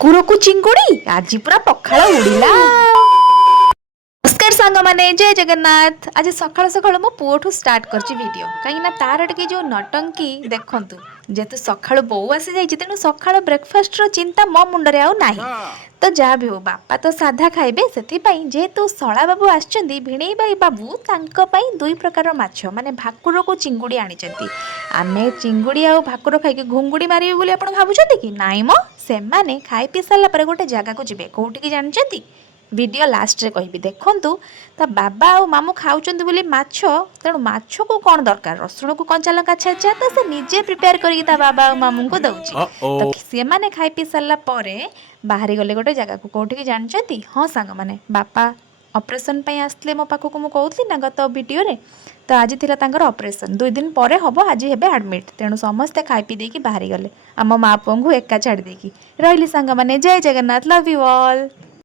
ଭାକୁରକୁ ଚିଙ୍ଗୁଡ଼ି ଆଜି ପୁରା ପଖାଳ ଉଡ଼ିଲା। ନମସ୍କାର ସାଙ୍ଗମାନେ, ଜୟ ଜଗନ୍ନାଥ। ଆଜି ସକାଳୁ ସକାଳୁ ମୋ ପୁଅଠୁ ଷ୍ଟାର୍ଟ କରିଛି ଭିଡ଼ିଓ, କାହିଁକିନା ତାର ଟିକେ ଯେଉଁ ନଟଙ୍କି ଦେଖନ୍ତୁ। ଯେହେତୁ ସକାଳୁ ବୋଉ ଆସିଯାଇଛି, ତେଣୁ ସକାଳ ବ୍ରେକଫାଷ୍ଟର ଚିନ୍ତା ମୋ ମୁଣ୍ଡରେ ଆଉ ନାହିଁ। ତ ଯାହା ବି ହଉ, ବାପା ତ ସାଧା ଖାଇବେ, ସେଥିପାଇଁ ଯେହେତୁ ଶଳା ବାବୁ ଆସିଛନ୍ତି, ଭିଣେଇ ଭାଇ ବାବୁ ତାଙ୍କ ପାଇଁ ଦୁଇ ପ୍ରକାର ମାଛ ମାନେ ଭାକୁରକୁ ଚିଙ୍ଗୁଡ଼ି ଆଣିଛନ୍ତି। ଆମେ ଚିଙ୍ଗୁଡ଼ି ଆଉ ଭାକୁର ଖାଇକି ଘୁଙ୍ଗୁଡ଼ି ମାରିବୁ ବୋଲି ଆପଣ ଭାବୁଛନ୍ତି କି? ନାଇଁ ମ, ସେମାନେ ଖାଇ ପିଇ ସାରିଲା ପରେ ଗୋଟେ ଜାଗାକୁ ଯିବେ। କୋଉଠିକି ଜାଣିଛନ୍ତି? ଭିଡ଼ିଓ ଲାଷ୍ଟରେ କହିବି, ଦେଖନ୍ତୁ। ତା ବାବା ଆଉ ମାମୁଁ ଖାଉଛନ୍ତି ବୋଲି ମାଛ, ତେଣୁ ମାଛକୁ କ'ଣ ଦରକାର, ରସୁଣକୁ କଞ୍ଚା ଲଙ୍କା ଛେଚା, ତ ସେ ନିଜେ ପ୍ରିପେୟାର କରିକି ତା ବାବା ଆଉ ମାମୁଁଙ୍କୁ ଦେଉଛି। ତ ସେମାନେ ଖାଇ ପିଇ ସାରିଲା ପରେ ବାହାରି ଗଲେ ଗୋଟେ ଜାଗାକୁ। କୋଉଠିକି ଜାଣିଛନ୍ତି? ହଁ ସାଙ୍ଗମାନେ, ବାପା ଅପରେସନ୍ ପାଇଁ ଆସିଥିଲେ ମୋ ପାଖକୁ, ମୁଁ କହୁଥିଲି ନା ଗତ ଭିଡ଼ିଓରେ। ତ ଆଜି ଥିଲା ତାଙ୍କର ଅପରେସନ୍, 2 ଦିନ ପରେ ହେବ, ଆଜି ହେବେ ଆଡ଼ମିଟ୍। ତେଣୁ ସମସ୍ତେ ଖାଇ ପିଇ ଦେଇକି ବାହାରି ଗଲେ, ଆମ ମା ପୁଅଙ୍କୁ ଏକା ଛାଡ଼ି ଦେଇକି। ରହିଲି ସାଙ୍ଗମାନେ, ଜୟ ଜଗନ୍ନାଥ, ଲଭ୍ ୟୁ ଅଲ୍।